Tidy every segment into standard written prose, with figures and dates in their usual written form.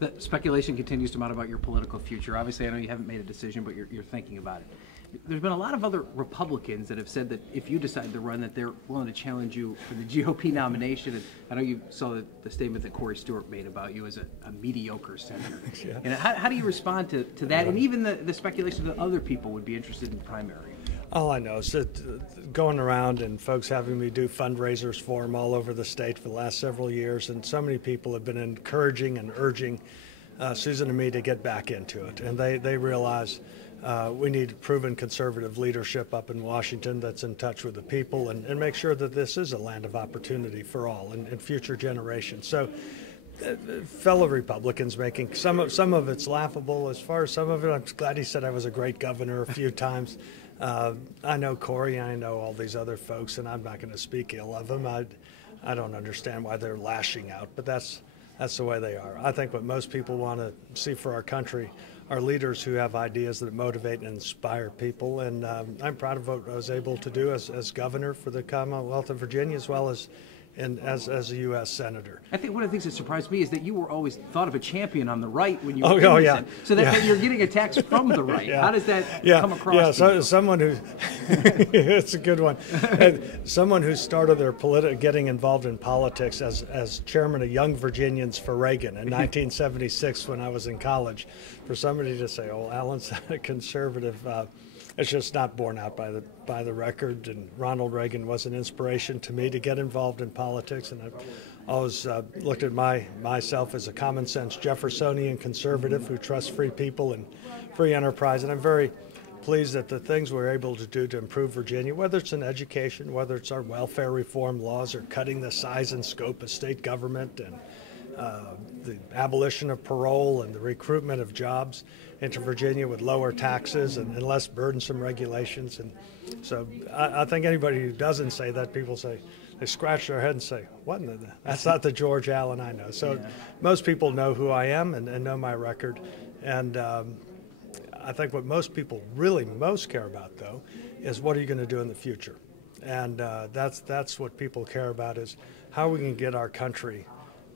The speculation continues to mount about your political future. Obviously, I know you haven't made a decision, but you're thinking about it. There's been a lot of other Republicans that have said that if you decide to run, that they're willing to challenge you for the GOP nomination. And I know you saw the statement that Corey Stewart made about you as a mediocre senator. Yeah. And how do you respond to that? And even the speculation that other people would be interested in the primary. All I know is that going around and folks having me do fundraisers for them all over the state for the last several years, and so many people have been encouraging and urging Susan and me to get back into it. And they realize we need proven conservative leadership up in Washington that's in touch with the people and make sure that this is a land of opportunity for all and future generations. So fellow Republicans making some of it's laughable. As far as some of it, I'm glad he said I was a great governor a few times. I know Corey, I know all these other folks, and I'm not going to speak ill of them. I don't understand why they're lashing out, but that's the way they are. I think what most people want to see for our country are leaders who have ideas that motivate and inspire people, and I'm proud of what I was able to do as governor for the Commonwealth of Virginia, as well as as a U.S. Senator. I think one of the things that surprised me is that you were always thought of a champion on the right when you were in the yeah. Senate. So that you're getting attacks from the right. Yeah. How does that come across? Yeah, so someone who, it's a good one. Someone who started their getting involved in politics as chairman of Young Virginians for Reagan in 1976 when I was in college. For somebody to say, oh, Alan's a conservative, it's just not borne out by the record. And Ronald Reagan was an inspiration to me to get involved in politics, and I've always looked at myself as a common sense Jeffersonian conservative who trusts free people and free enterprise. And I'm very pleased that the things we're able to do to improve Virginia, whether it's in education, whether it's our welfare reform laws, or cutting the size and scope of state government, and the abolition of parole and the recruitment of jobs into Virginia with lower taxes and less burdensome regulations. And so I think anybody who doesn't say that, people say, they scratch their head and say, what in the, that's not the George Allen I know. So most people know who I am and know my record. And I think what most people really most care about, though, is what are you going to do in the future? And that's what people care about, is how we can get our country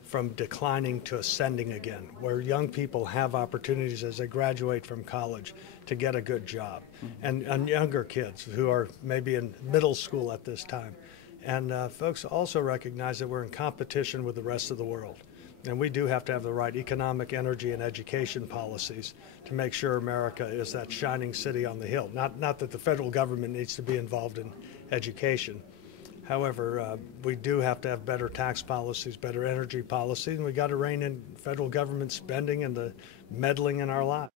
from declining to ascending again, where young people have opportunities as they graduate from college to get a good job, and younger kids who are maybe in middle school at this time. And folks also recognize that we're in competition with the rest of the world. And we do have to have the right economic, energy, and education policies to make sure America is that shining city on the hill. Not that the federal government needs to be involved in education. However, we do have to have better tax policies, better energy policies, and we got to rein in federal government spending and the meddling in our lives.